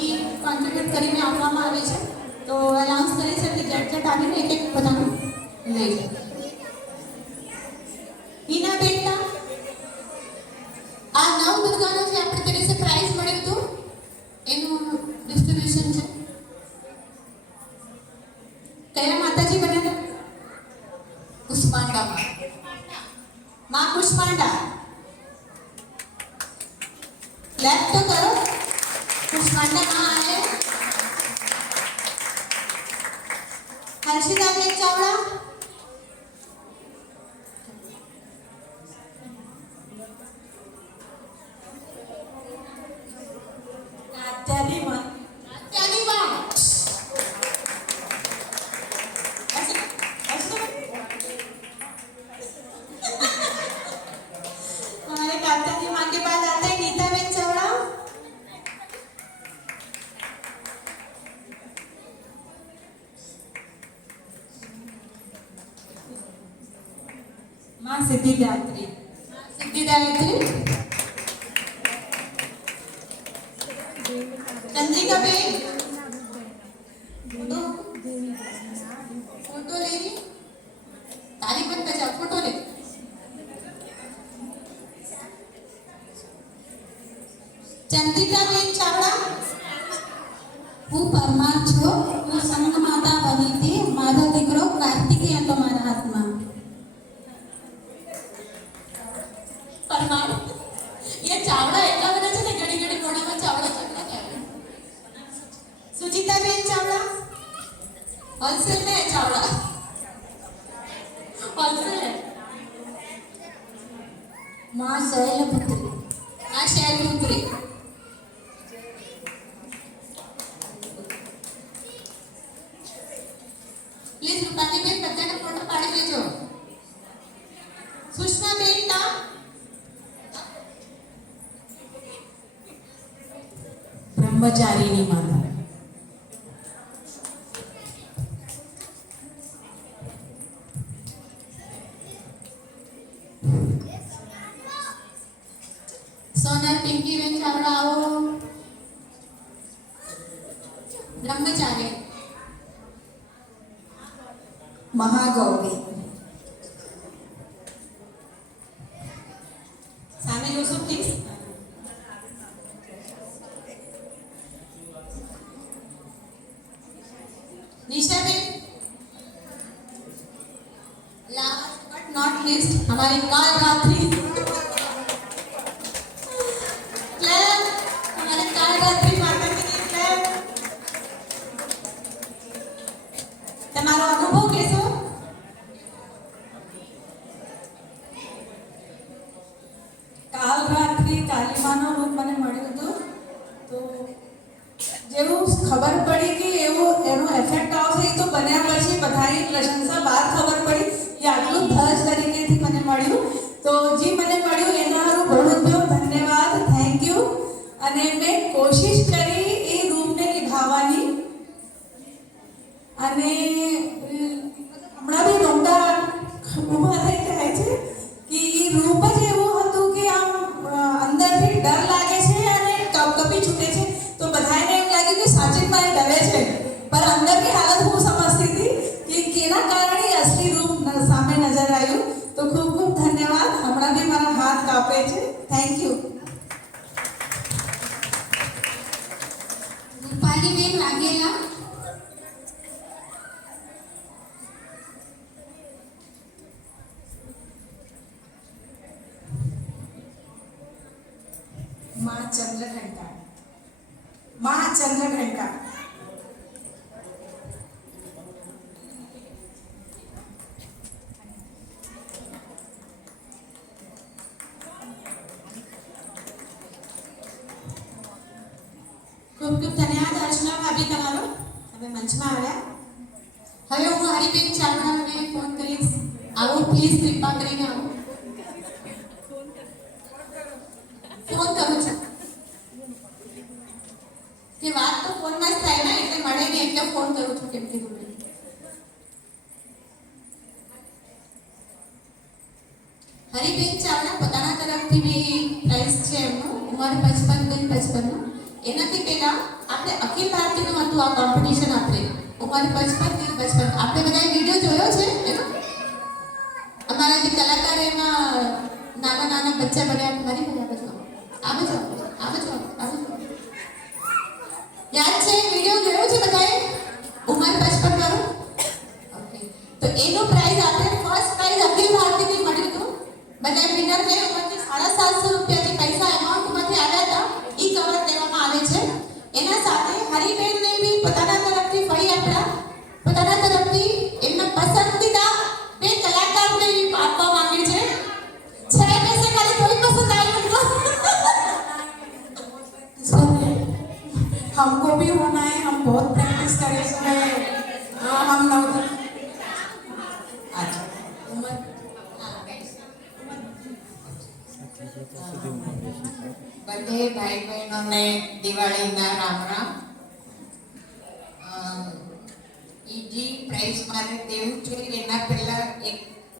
એ કોન્ટ્રીબ્યુટ કરીને આપવામાં આવે છે. તો એનાઉન્સ કરી છે કે જટ આવીને એક એક પોતાનું લઈ જાય. હિના બેટા આ નવ દુર્ગાનો જે આપણે તરીકે પ્રાઇઝ મળ્યું હતું એનું ડિસ્ટ્રીબ્યુશન છે. કયા માતાજી બન્યા હતા? કુષ્માંડા માં કુષ્માંડા. क्लैप तो करो. कुष्मांडा कहाँ है? हर्षिता बेन चावड़ा. कात्यानी माँ. कात्यानी माँ. हमारे कात्यानी माँ के बाद आते हैं नीता बेन चावड़ा. माँ सिद्धिदात्री. सिद्धिदात्री. चंद्रिका बेन फोटो ले रही. ताली बंद बजा फोटो ले. चंद्रिका बेन चावड़ा. હું પરમાર છું. હું સંત માતા બની હતી. મારો દીકરો કાર્તિકેય હતો મારા હાથમાં. परमार ये चावड़ा એટલા બધા છે ને ઘડી ઘડી મોઢામાં ચાવડા ચાવડા કહેવાય. સુજીતા બેન ચાવડા. હોલસેલ में है चावड़ा. होलसेल है. માં શૈલપુત્રી. આ શૈલપુત્રી. પ્લીઝ રૂપાની બેન બધાને ફોટો પાડી લેજો. સુષ્મા બેન ના ब्रह्मचारिणी माता. सोनर पिंकी बेन चावड़ा आओ. ब्रह्मचारी. महागौरी. सामे Yusuf please. Nisha ben. Last but not least हमारी काल रात्रि. क्लैप. हमारे काल रात्रि माता के लिए क्लैप. તમારો અનુભવ કેસો? કાલ રાત્રિ કાલીમાનો રૂપ મને મળ્યું હતું. તો જેવું ખબર પડી કે એનો એફેક્ટ આવશે એ તો બન્યા પછી બધાની પ્રશંસા બાદ ખબર પડી કે આટલું ધજ તરીકેથી મને મળ્યું. તો જે મને મળ્યું એના હારું બહુ ધન્યવાદ. Thank you. અને મેં કોશિશ કરી એ રૂપને નિભાવવાની. અને હમણાં બી ડોંગા ઊભા થઈ જાય છે કે એ રૂપ જ એવું હતું કે આમ અંદરથી ડર લાગે છે અને કપકપી છૂટે છે. તો બધાને એમ લાગ્યું કે સાચી મને ડરે છે, પણ અંદરની હાલત હું સમજતી હતી કે કેના કારણે અસલી રૂપ સામે નજર આવ્યું. તો ખૂબ ખૂબ ધન્યવાદ. હમણાં બી મારા હાથ કાપે છે. Thank you. રૂપાલી બેન વાઘેલા. माँ चंद्रघंटा. माँ चंद्रघंटा. ખૂબ ખૂબ ધન્યવાદ અર્ચના ભાભી તમારો. હવે મંચમાં આવ્યા. હવે હું હરિબેન ચાવડાને ફોન કરીશ. આવો પ્લીઝ કૃપા કરીને આવો. ફોન કરું છું કે વાત તો ફોનમાં જ થાય ને, એટલે મળે નહીં એટલે ફોન કરું છું. કેમ કીધું મેં. હરિબેન ચાવડા પોતાના તરફથી બી પ્રાઇઝ છે એમનું. ઉંમર 55 નું એનાથી પહેલા આપણે અખિલ ભારતીયનું હતું આ કોમ્પિટિશન. આપણે ઉંમર 55 આપણે બધાએ વિડીયો જોયો છે એનો. અમારા જે કલાકાર એમાં નાના નાના બચ્ચા બન્યા. મારી ભલે યાદ છે? વિડીયો જોયો છે બધાએ ઉંમર 55 વાળો? ઓકે, તો એનો પ્રાઇઝ આપણે ફર્સ્ટ પ્રાઇઝ અખિલ ભારતીયને મળ્યું હતું. બધા વિનરને ઉપરથી 750 રૂપિયા જે પૈસા એમાઉન્ટમાંથી આવ્યા હતા એ કવર દેવામાં આવે છે. એના સાથે હરિબેનને બી પોતાના તરફથી ફરી આપણા પોતાના તરફથી એમના પસંદીદા 2 કલાકારને આપવા માંગે છે. 6 में से खाली कोई पसंद आया उनको? हमको भी होना है, हम बहुत प्रैक्टिस करे इसमें. हम नव अच्छा उम्र બધે ભાઈ બહેનોને દિવાળીના રામ રામ. ઈ જે પ્રાઇઝ મારે દેવું છે એના પહેલા એક